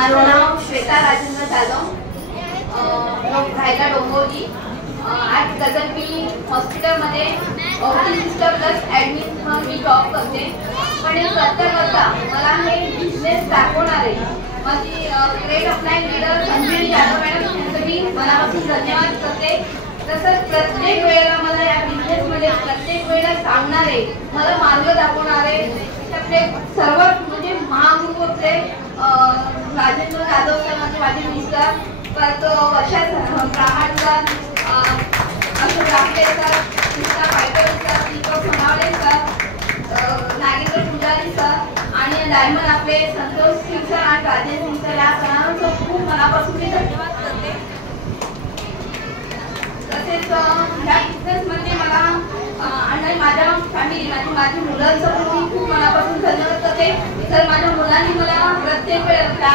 माझं नाव श्वेता राजेंद्र जाधव, राहायला डोंबिवली। आज गगनगिरी हॉस्पिटलमध्ये ऑफिसर प्लस ॲडमिन म्हणून मी जॉब करते। पण हे करता मला हे बिझनेस दाखवणारे माझी great up line leader Sanjay Yadav madam यांचं मी मनापासून धन्यवाद करते। तसंच प्रत्येक वेळेला मला या बिझनेसमध्ये प्रत्येक वेळेला सांगणारे, मला मार्ग दाखवणारे आपले सर्वात म्हणजे महागुरु आपले राजेंद्र जाधव सर, माझे मिस्टर, परत Varsha Brahman Ashok Ramte sir, Krishna Paykar sir, Deepak Sonawale sir, Nagendra Pujari sir आणि डायमंड आपले संतोष सिंग सर आणि राजेश सिंग सर, या सरांना खूप मनापासून मी धन्यवाद करते। तसेच ह्या बिझनेसमध्ये मला आणि माझ्या फॅमिली माझी मुलांचं पण मी खूप मनापासून धन्यवाद करते। तर माझ्या मुलांनी मला प्रत्येक वेळेला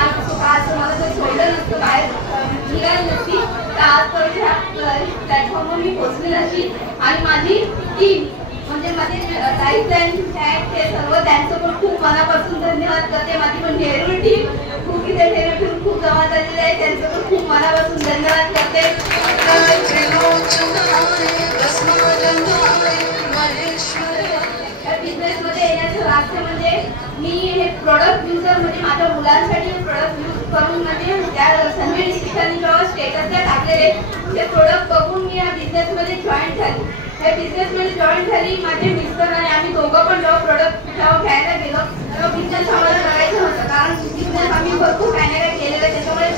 आज मला जर सोडलं नसतं, बाहेर निघाली नसती, तर आजपर्यंत ह्या प्लॅटफॉर्मवर मी पोहोचली नसती। आणि माझी टीम म्हणजे माझे लाईफलाईन ते सर्व त्यांचं पण खूप मनापासून धन्यवाद करते। माझी पण ढेरू टीम खूप इथे ढेरू टीम खूप जमा झालेली आहे, त्यांचं पण खूप मनापासून धन्यवाद करते। या बिझनेसमध्ये येण्याचं रहस्य म्हणजे मी हे प्रोडक्ट युजर म्हणजे माझ्या मुलांसाठी प्रोडक्ट यूज करून म्हणजे त्या संजय शिक्षकांनी जेव्हा स्टेटसला टाकलेले ते प्रोडक्ट बघून मी या बिझनेसमध्ये जॉईन झाली। या बिझनेसमध्ये जॉईन झाली माझे मिस्टर आणि आम्ही दोघं पण जेव्हा प्रोडक्ट जेव्हा घ्यायला गेलो तेव्हा बिझनेस आम्हाला करायचं होतं, कारण बिझनेस आम्ही भरपूर कॅनेडा केलेला, त्याच्यामुळे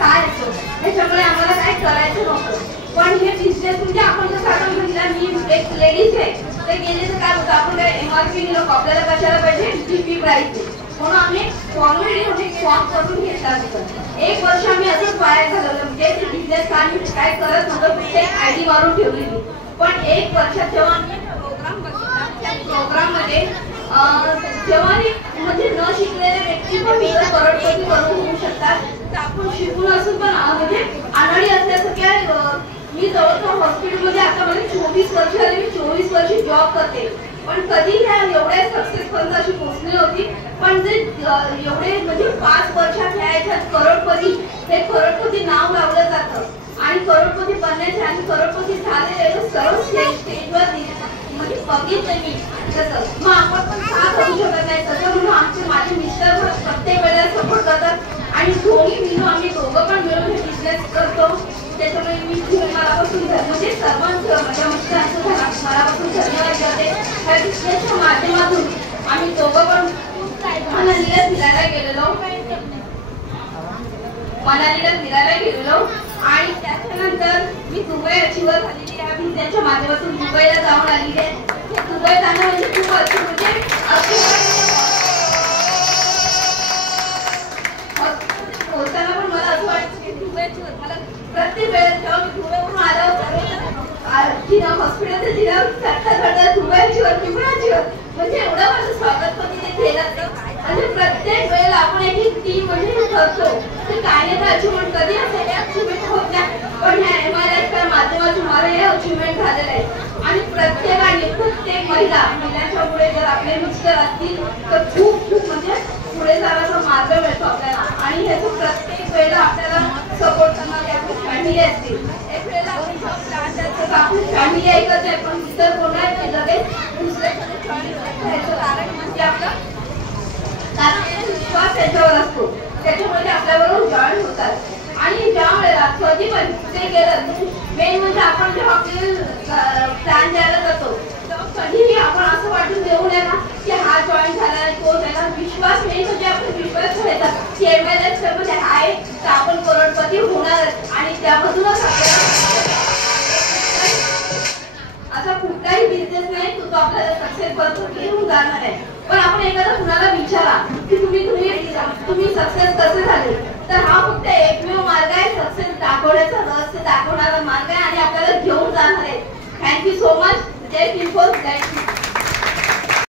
काय येतो त्याच्यामुळे आम्हाला काय करायचं नव्हतं। पण हे बिझनेस म्हणजे आपण जर आता म्हटलं मी एक लेडीज आहे तर गेले तर काय होतं, आपण काय MRP नको, आपल्याला कशाला पाहिजे GP प्राइस, म्हणून आम्ही ऑलरेडी फॉर्म करून घेतला होता। एक वर्ष आम्ही असंच वाया घालवलं, म्हणजे बिझनेस काय करत नव्हतं, प्रत्येक ID मारून ठेवलेली। पण एक वर्षात जेव्हा आम्ही प्रोग्राम बघितला, त्या प्रोग्राममध्ये जेव्हा म्हणजे न शिकलेले व्यक्ती पण करोडपती होऊ शकतात, तर आपण शिकून असून पण म्हणजे अनाडी असल्यासारख्या मी जवळजवळ हॉस्पिटलमध्ये आता मला 24 वर्ष झाली, मी 24 वर्ष जॉब करते, पण कधी ह्या एवढ्या सक्सेसपर्यंत अशी पोहोचली होती। पण जे एवढे म्हणजे 5 वर्षात ह्याच्यात करोडपती हे करोडपती नाव लावलं जातं आणि करोडपती बनण्याचे आणि करोडपती झालेले सर्व स्टेजवर म्हणजे बघितलं मी तसं, मग आपण पण का करू शकत नाही तसं, म्हणून माझे मिस्टर प्रत्येक वेळेला सपोर्ट करतात आणि दोघी मिळून आम्ही दोघं पण मिळून हे बिझनेस करतो। त्याच्यामुळे मी मनापासून म्हणजे सर्वांचं माझ्या मिस्टरांचं मनापासून धन्यवाद करते। ह्या बिझनेसच्या माध्यमातून आम्ही दोघं पण मनालीला फिरायला गेलेलो आणि त्याच्यानंतर मी दुबई अचिव्हर झालेली आहे। बिझनेसच्या माध्यमातून दुबईला जाऊन आलेली आहे। दुबई जाणं म्हणजे खूप म्हणजे पोहोचताना पण मला असं वाटतं की दुबईची मला प्रत्येक वेळेस जेव्हा मी दुबईवरून आलो हॉस्पिटलच्या जिल्ह्यावर चढता दुबईची म्हणजे एवढं माझं स्वागत पण तिथे केलं। म्हणजे प्रत्येक वेळेला आपण एक टीम म्हणजे करतो, तर काय नाही तर अचिव्हमेंट कधी असेल अचिव्हमेंट होत नाही, पण ह्या MRFच्या माध्यमातून मला हे अचिव्हमेंट झालेलं आहे। आणि प्रत्येक महिलांच्या पुढे जर आपले मिस्टर असतील तर खूप म्हणजे पुढे जाण्याचा मार्ग मिळतो आपल्याला, आणि ह्याचं प्रत्येक वेळेला आपल्याला सपोर्ट करणारी आपली फॅमिली असते। एक वेळेला आपली फॅमिली ऐकत आहे, पण इतर कोणाला लगेच दुसऱ्याकडे कारण म्हणजे आपलं विश्वास त्याच्यावर असतो, त्याच्यामध्ये आपल्याबरोबर जॉईन होतात। आणि ज्या वेळेला कधी पण ते गेलं मेन म्हणजे आपण जेव्हा आपल्याला प्लॅन द्यायला जातो तेव्हा कधीही आपण असं वाटून देऊ नये ना की हा जॉईन झाला आणि तो त्याला विश्वास मेन म्हणजे आपण विश्वास ठेवायचा की MLS मध्ये आहे तर आपण करोडपती होणारच, आणि त्यामधूनच आपल्याला असा कुठलाही बिझनेस नाही तो आपल्याला सक्सेस घेऊन जाणार आहे। पण आपण एखादा कुणाला विचारा की तुम्ही सक्सेस कसे झाले, तर हा फक्त एकमेव मार्ग आहे, सक्सेस दाखवण्याचा रहस्य दाखवणारा मार्ग आहे आणि आपल्याला घेऊन जाणार आहे। Thank you so much. जय हिंद, जय